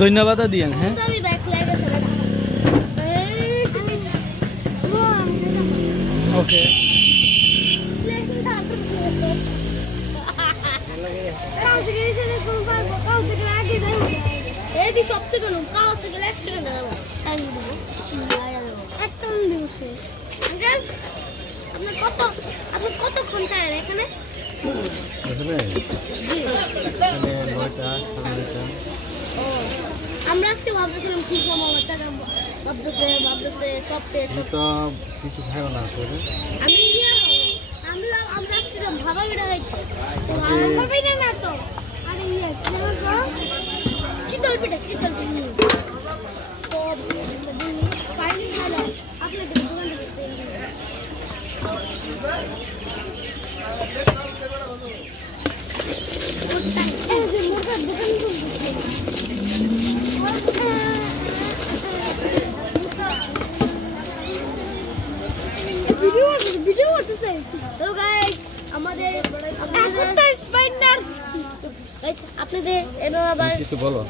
ধন্যবাদ দিয়েন। হ্যাঁ ওকে কতক্ষণ এখানে আমরা আজকে ভাবতেছিলাম কি ভাবতেছে সব শেষ তো কিছু খাইও না আমি আমরা ছিলাম ভাবা গিয়ে হইছে না তো আরে চিতল পিঠা তো পানি খাইলো আপনাদের দোকান থেকে ভিডিও করতেছে তো গাইস আমাদের আপনাদের এনো আবার কিছু বলো।